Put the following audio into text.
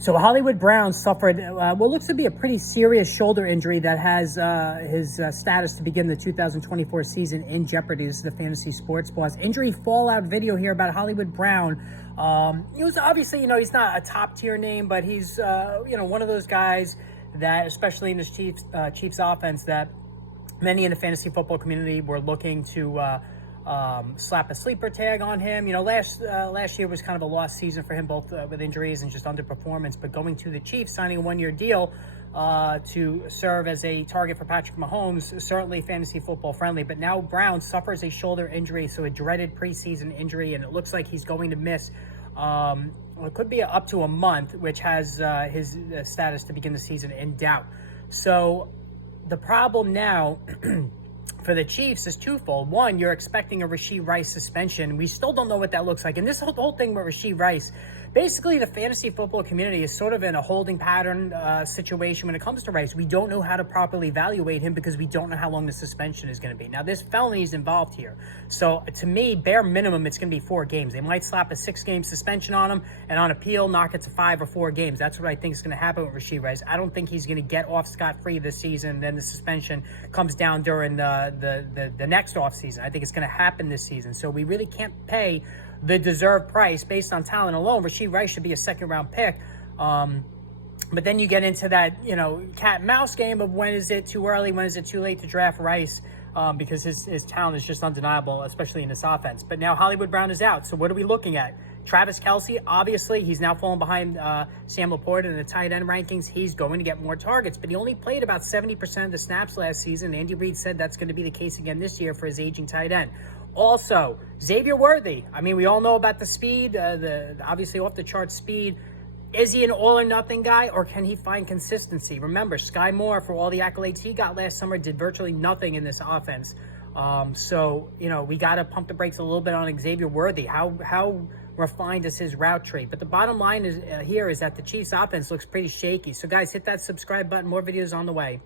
So Hollywood Brown suffered what looks to be a pretty serious shoulder injury that has his status to begin the 2024 season in jeopardy. This is the Fantasy Sports Boss injury fallout video here about Hollywood Brown. He was obviously, he's not a top tier name, but he's, one of those guys that, especially in this Chiefs offense, that many in the fantasy football community were looking to slap a sleeper tag on him. Last year was kind of a lost season for him, both with injuries and just underperformance. But going to the Chiefs, signing a one-year deal to serve as a target for Patrick Mahomes, certainly fantasy football friendly. But now Brown suffers a shoulder injury, so a dreaded preseason injury, and it looks like he's going to miss it could be up to a month, which has his status to begin the season in doubt. So the problem now for the Chiefs is twofold. One, you're expecting a Rashee Rice suspension. We still don't know what that looks like. And this whole thing with Rashee Rice, basically the fantasy football community is sort of in a holding pattern situation when it comes to Rice. We don't know how to properly evaluate him because we don't know how long the suspension is going to be. Now, there's felonies involved here. So to me, bare minimum, it's going to be 4 games. They might slap a 6-game suspension on him and on appeal knock it to 5 or 4 games. That's what I think is going to happen with Rashee Rice. I don't think he's going to get off scot-free this season. Then the suspension comes down during the next offseason. I think it's going to happen this season. So we really can't pay the deserved price based on talent alone. Rashee Rice should be a second-round pick. But then you get into that, cat and mouse game of when is it too early, when is it too late to draft Rice, because his talent is just undeniable, especially in this offense. But now Hollywood Brown is out. So what are we looking at? Travis Kelce, obviously, he's now falling behind Sam Laporta in the tight end rankings. He's going to get more targets, but he only played about 70% of the snaps last season. Andy Reid said that's going to be the case again this year for his aging tight end. Also, Xavier Worthy. I mean, we all know about the speed, the obviously off-the-chart speed. Is he an all-or-nothing guy, or can he find consistency? Remember, Sky Moore, for all the accolades he got last summer, did virtually nothing in this offense. So, we got to pump the brakes a little bit on Xavier Worthy. How refined is his route tree? But the bottom line is here is that the Chiefs offense looks pretty shaky. So, guys, hit that subscribe button. More videos on the way.